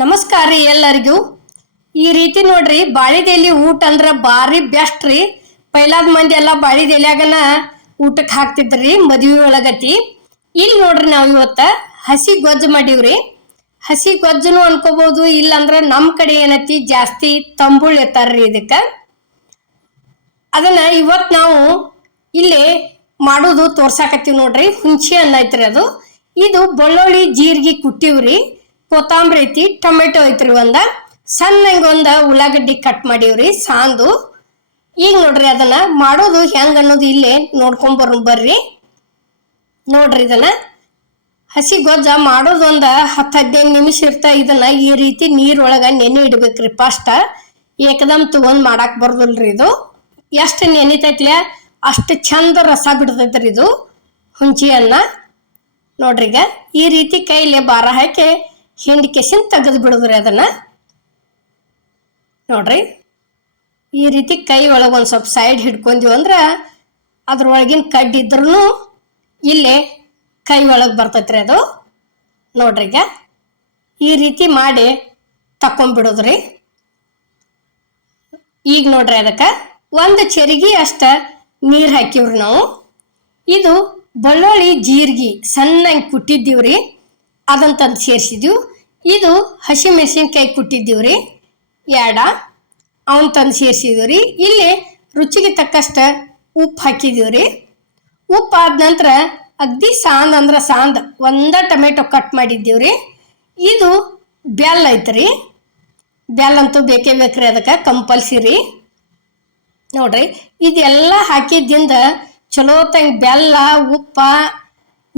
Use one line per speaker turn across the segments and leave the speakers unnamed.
ನಮಸ್ಕಾರ ರೀ ಎಲ್ಲರಿಗೂ. ಈ ರೀತಿ ನೋಡ್ರಿ, ಬಾಳಿದೆಲಿ ಊಟ ಅಂದ್ರೆ ಭಾರಿ ಬೆಸ್ಟ್ ರೀ. ಪೈಲಾದ ಮಂದಿ ಎಲ್ಲ ಬಾಳಿದೆಲಿಯಾಗನ ಊಟಕ್ಕೆ ಹಾಕ್ತಿದ್ರಿ ಮದುವೆ ಒಳಗತಿ. ಇಲ್ಲಿ ನೋಡ್ರಿ ನಾವು ಇವತ್ತ ಹಸಿ ಗೊಜ್ಜು ಮಾಡೀವ್ರಿ ಹಸಿ ಗೊಜ್ಜುನು ಅನ್ಕೋಬಹುದು ಇಲ್ಲಂದ್ರ ನಮ್ಮ ಕಡೆ ಏನತಿ ಜಾಸ್ತಿ ತಂಬುಳ್ ಇರ್ತಾರ್ರಿ ಇದಕ್ಕ. ಅದನ್ನ ಇವತ್ ನಾವು ಇಲ್ಲಿ ಮಾಡೋದು ತೋರ್ಸಾಕತ್ತೀವಿ ನೋಡ್ರಿ ಹುಂಚಿ ಅನ್ನ ಐತ್ರಿ ಅದು. ಇದು ಬೆಳ್ಳುಳ್ಳಿ, ಜೀರಿಗೆ ಕುಟ್ಟಿವ್ರಿ ಕೊತ್ತಂಬರಿ ಐತಿ, ಟೊಮೆಟೊ ಐತ್ರಿ ಒಂದ. ಸಣ್ಣಂಗ ಒಂದ ಉಳ್ಳಾಗಡ್ಡಿ ಕಟ್ ಮಾಡೀವ್ರಿ, ಸಾಂದು. ಈಗ ನೋಡ್ರಿ ಅದನ್ನ ಮಾಡೋದು ಹೆಂಗ್ ಅನ್ನೋದು ಇಲ್ಲೇ ನೋಡ್ಕೊಂಡ್ ಬರ್ ಬರ್ರಿ. ನೋಡ್ರಿ ಇದನ್ನ. ಹಸಿ ಗೊಜ್ಜ ಮಾಡೋದು ಒಂದ ಹತ್ತು ಹದಿನೈದು ನಿಮಿಷ ಇರ್ತ ಇದನ್ನ ಈ ರೀತಿ ನೀರೊಳಗೆ ನೆನೆ ಇಡ್ಬೇಕ್ರಿ ಫಸ್ಟ್ ಏಕದಮ್ ತಗೊಂಡ್ ಮಾಡಾಕ್ ಬರ್ದಲ್ರಿ ಇದು. ಎಷ್ಟು ನೆನಿತೈತ್ಲ ಅಷ್ಟು ಚಂದ ರಸ ಬಿಡ್ತೈತ್ರಿ ಇದು ಹುಂಚಿ ಅನ್ನ. ನೋಡ್ರಿ ಈಗ ಈ ರೀತಿ ಕೈಲಿ ಬಾರ ಹಾಕಿ ಹಿಂಡಿ ಕೆಸಿನ್ ತೆಗೆದು ಬಿಡುದ್ರಿ ಅದನ್ನ? ನೋಡ್ರಿ. ಈ ರೀತಿ ಕೈ ಒಳಗೆ ಒಂದು ಸ್ವಲ್ಪ ಸೈಡ್ ಹಿಡ್ಕೊಂಡ್ವಿ ಅಂದ್ರೆ ಅದ್ರೊಳಗಿನ ಕಡ್ಡಿದ್ರೂ ಇಲ್ಲೇ ಕೈ ಒಳಗೆ ಬರ್ತೈತ್ರಿ ಅದು. ನೋಡ್ರಿ ಈಗ. ಈ ರೀತಿ ಮಾಡಿ ತಕೊಂಡ್ಬಿಡೋದ್ರಿ ಈಗ ನೋಡ್ರಿ ಅದಕ್ಕೆ. ಒಂದು ಚೆರಿಗೆ ಅಷ್ಟ ನೀರು ಹಾಕಿವ್ರಿ ನಾವು. ಇದು ಬಳ್ಳೊಳ್ಳಿ ಜೀರಿಗೆ ಸಣ್ಣಂಗೆ ಕುಟ್ಟಿದ್ದೀವ್ರಿ. ಅದನ್ನ ತಂದು ಸೇರಿಸಿದ್ವಿ. ಇದು ಹಸಿ ಮೆಣಸಿನ್ಕಾಯಿ ರೀ ಎರಡ ಅವನ್ನ ತಂದು ಸೇರಿಸಿದ್ವಿ ಇಲ್ಲಿ ರುಚಿಗೆ ತಕ್ಕಷ್ಟು ಉಪ್ಪು ಹಾಕಿದೀವ್ರಿ ಉಪ್ಪು ಆದ ನಂತರ ಅಗ್ದಿ ಸಾಂದ್ ಅಂದ್ರೆ ಸಾಂದ್ ಒಂದ ಟೊಮೆಟೊ ಕಟ್ ಮಾಡಿದ್ದೀವಿ ರೀ. ಇದು ಬೆಲ್ಲ ಐತ್ರಿ. ಬೆಲ್ಲ ಅಂತೂ ಬೇಕೇ ಬೇಕ್ರಿ ಅದಕ್ಕೆ, ಕಂಪಲ್ಸರಿ ನೋಡ್ರಿ, ಇದೆಲ್ಲ ಹಾಕಿದ್ದಿಂದ ಚಲೋ ತಂಗ ಬೆಲ್ಲ ಉಪ್ಪ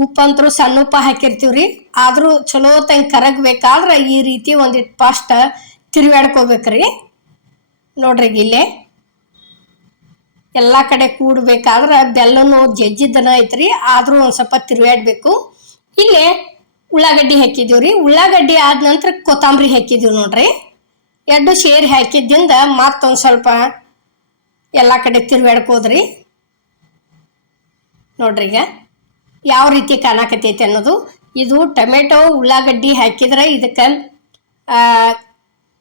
ಉಪ್ಪಂತರೂ ಸಣ್ಣ ಉಪ್ಪ ಹಾಕಿರ್ತೀವ್ರಿ. ಆದರೂ ಚಲೋ ತಂಗ ಕರಗಬೇಕಾದ್ರೆ ಈ ರೀತಿ ಒಂದಿಟ್ಟು ಫಸ್ಟ್ ತಿರುವಾಡ್ಕೋಬೇಕ್ರಿ ನೋಡ್ರಿ ಇಲ್ಲೇ. ಎಲ್ಲ ಕಡೆ ಕೂಡಬೇಕಾದ್ರೆ ಬೆಲ್ಲನೂ ಜಜ್ಜಿದ್ದನ ಐತ್ರಿ. ಆದರೂ ಒಂದು ಸ್ವಲ್ಪ ತಿರುವಾಡ್ಬೇಕು ಇಲ್ಲೇ ಉಳ್ಳಾಗಡ್ಡಿ ಹಾಕಿದೀವ್ರಿ ಉಳ್ಳಾಗಡ್ಡಿ ಆದ ನಂತರ ಕೊತ್ತಂಬರಿ ಹಾಕಿದ್ದೀವಿ ನೋಡ್ರಿ. ಎರಡು ಸೇರಿ ಹಾಕಿದ್ದಿಂದ ಮತ್ತೊಂದು ಸ್ವಲ್ಪ ಎಲ್ಲ ಕಡೆ ತಿರುವಾಡ್ಕೋದ್ರಿ ನೋಡ್ರಿ ಈಗ. ಯಾವ ರೀತಿ ಕಾಣಕತೈತಿ ಅನ್ನೋದು. ಇದು ಟೊಮೆಟೊ, ಉಳ್ಳಾಗಡ್ಡಿ ಹಾಕಿದ್ರೆ ಇದಕ್ಕೆ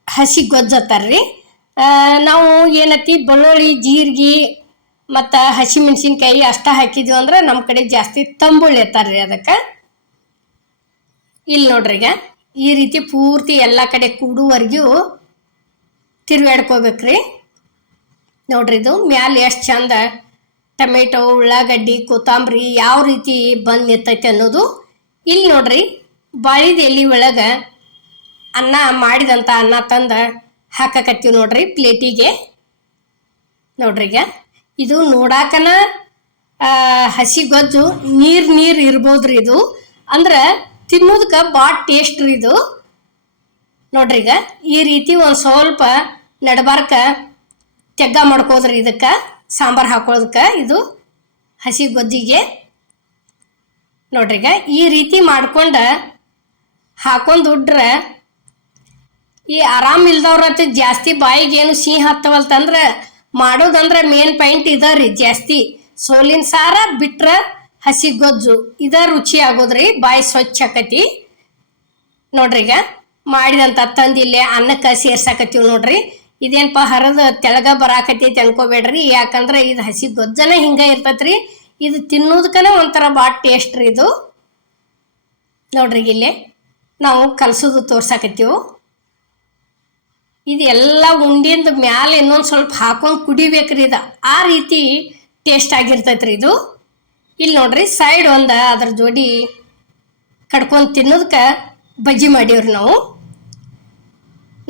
ಹಸಿ ಗೊಜ್ಜತ್ತಾರ್ರಿ ನಾವು ಏನತಿ ಬೆಳ್ಳುಳ್ಳಿ, ಜೀರಿಗೆ ಮತ್ತು ಹಸಿ ಮೆಣಸಿನ್ಕಾಯಿ ಅಷ್ಟ ಹಾಕಿದ್ವಿ ಅಂದ್ರೆ ನಮ್ಮ ಕಡೆ ಜಾಸ್ತಿ ತಂಬುಳಿ ಎತ್ತಾರ್ರಿ ಅದಕ್ಕೆ. ಇಲ್ಲಿ ನೋಡ್ರಿ ಈಗ, ಈ ರೀತಿ ಪೂರ್ತಿ ಎಲ್ಲ ಕಡೆ ಕೂಡುವರೆಗೂ ತಿರುವಾಡ್ಕೋಬೇಕ್ರಿ ನೋಡ್ರಿ ಇದು ಮ್ಯಾಲೆ ಎಷ್ಟು ಚಂದ ಟೊಮೆಟೊ, ಉಳ್ಳಾಗಡ್ಡಿ, ಕೊತ್ತಂಬರಿ ಯಾವ ರೀತಿ ಬಂದು ನಿಂತೈತೆ ಅನ್ನೋದು ಇಲ್ಲಿ ನೋಡ್ರಿ. ಬಾಳಿದ ಎಲೆ ಒಳಗೆ ಅನ್ನ ಮಾಡಿದಂಥ ಅನ್ನ ತಂದು ಹಾಕಕತ್ತೀವಿ ನೋಡ್ರಿ ಪ್ಲೇಟಿಗೆ. ನೋಡ್ರಿ ಈಗ ಇದು ನೋಡಾಕನ ಹಸಿ ಗೊಜ್ಜು, ನೀರು ನೀರು ಇರ್ಬೋದ್ರಿ ಇದು. ಅಂದ್ರೆ ತಿನ್ನೋದಕ್ಕೆ ಭಾಳ ಟೇಸ್ಟ್ ರೀ ಇದು. ನೋಡ್ರಿ ಈಗ ಈ ರೀತಿ ಒಂದು ಸ್ವಲ್ಪ ನಡಬಾರ್ಕ ತೆಗ್ಗ ಮಾಡ್ಕೋದ್ರಿ ಇದಕ್ಕೆ, ಸಾಂಬಾರು ಹಾಕೊಳ್ಳೋದಕ್ಕೆ ಇದು ಹಸಿ ಗೊಜ್ಜಿಗೆ. ಈಗ ಈ ರೀತಿ ಮಾಡ್ಕೊಂಡು ಹಾಕೊಂಡು ಉಡ್ರೆ ಈ ಆರಾಮ್ ಇಲ್ದವ್ರತ್ತ ಜಾಸ್ತಿ ಬಾಯಿಗೆ ಏನು ಸಿಹಿ ಹತ್ತವಲ್ತಂದ್ರೆ ಮಾಡೋದಂದ್ರೆ ಮೇನ್ ಪಾಯಿಂಟ್ ಇದ ರೀ ಜಾಸ್ತಿ. ಸೋಲಿನ ಸಾರ ಬಿಟ್ರೆ ಹಸಿ ಗೊಜ್ಜು, ಇದ ರುಚಿ ಆಗೋದ್ರಿ, ಬಾಯಿ ಸ್ವಚ್ಛ ಆಕತಿ. ನೋಡ್ರಿ ಈಗ ಮಾಡಿದಂತ ತಂದಿಲ್ಲೇ ಅನ್ನಕ್ಕೆ ಸೇರ್ಸಾಕತ್ತೀವಿ ನೋಡ್ರಿ. ಇದೇನಪ್ಪ ಹರದ ತೆಳಗ ಬರಾಕತೈತಿ ಅನ್ಕೋಬೇಡ್ರಿ. ಯಾಕಂದ್ರೆ ಇದು ಹಸಿ ಗೊಜ್ಜನ ಹಿಂಗ ಇರ್ತೈತ್ರಿ. ಇದು ತಿನ್ನೋದಕ್ಕನ ಒಂಥರ ಭಾಳ ಟೇಸ್ಟ್ ರೀ ಇದು. ನೋಡ್ರಿ ಇಲ್ಲಿ ನಾವು ಕಲಸೋದು ತೋರ್ಸಾಕತ್ತೀವಿ. ಇದು ಎಲ್ಲ ಉಂಡಿಂದ ಮ್ಯಾಲೆ ಇನ್ನೊಂದು ಸ್ವಲ್ಪ ಹಾಕೊಂಡು ಕುಡಿಬೇಕ್ರಿ ಇದು. ಆ ರೀತಿ ಟೇಸ್ಟ್ ಆಗಿರ್ತೈತ್ರಿ ಇದು. ಇಲ್ಲಿ ನೋಡ್ರಿ ಸೈಡ್ ಒಂದು ಅದ್ರ ಜೋಡಿ ಕಡ್ಕೊಂಡು ತಿನ್ನೋದಕ್ಕೆ ಬಜ್ಜಿ ಮಾಡೀವ್ರಿ ನಾವು.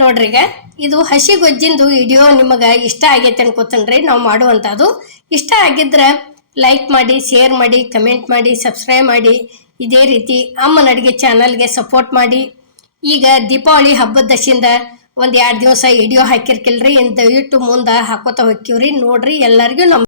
ನೋಡ್ರಿ ಈಗ. ಇದು ಹಸಿ ಗೊಜ್ಜಿಂದು ವಿಡಿಯೋ ನಿಮಗೆ ಇಷ್ಟ ಆಗೈತೆ ಅನ್ಕೋತನ್ರಿ, ನಾವು ಮಾಡುವಂಥದ್ದು. ಇಷ್ಟ ಆಗಿದ್ರೆ ಲೈಕ್ ಮಾಡಿ ಶೇರ್ ಮಾಡಿ ಕಮೆಂಟ್ ಮಾಡಿ ಸಬ್ಸ್ಕ್ರೈಬ್ ಮಾಡಿ. ಇದೇ ರೀತಿ ಅಮ್ಮನ ಅಡುಗೆ ಚಾನಲ್ಗೆ ಸಪೋರ್ಟ್ ಮಾಡಿ. ಈಗ ದೀಪಾವಳಿ ಹಬ್ಬದ ದಶಿಂದ ಒಂದು ಎರಡು ದಿವಸ ವಿಡಿಯೋ ಹಾಕಿರ್ಕಿಲ್ರಿ ಇನ್ನು ದಯವಿಟ್ಟು ಮುಂದೆ ಹಾಕೋತ ಹೋಗ್ತೀವ್ರಿ. ನೋಡ್ರಿ ಎಲ್ಲರಿಗೂ ನಮ್ಮ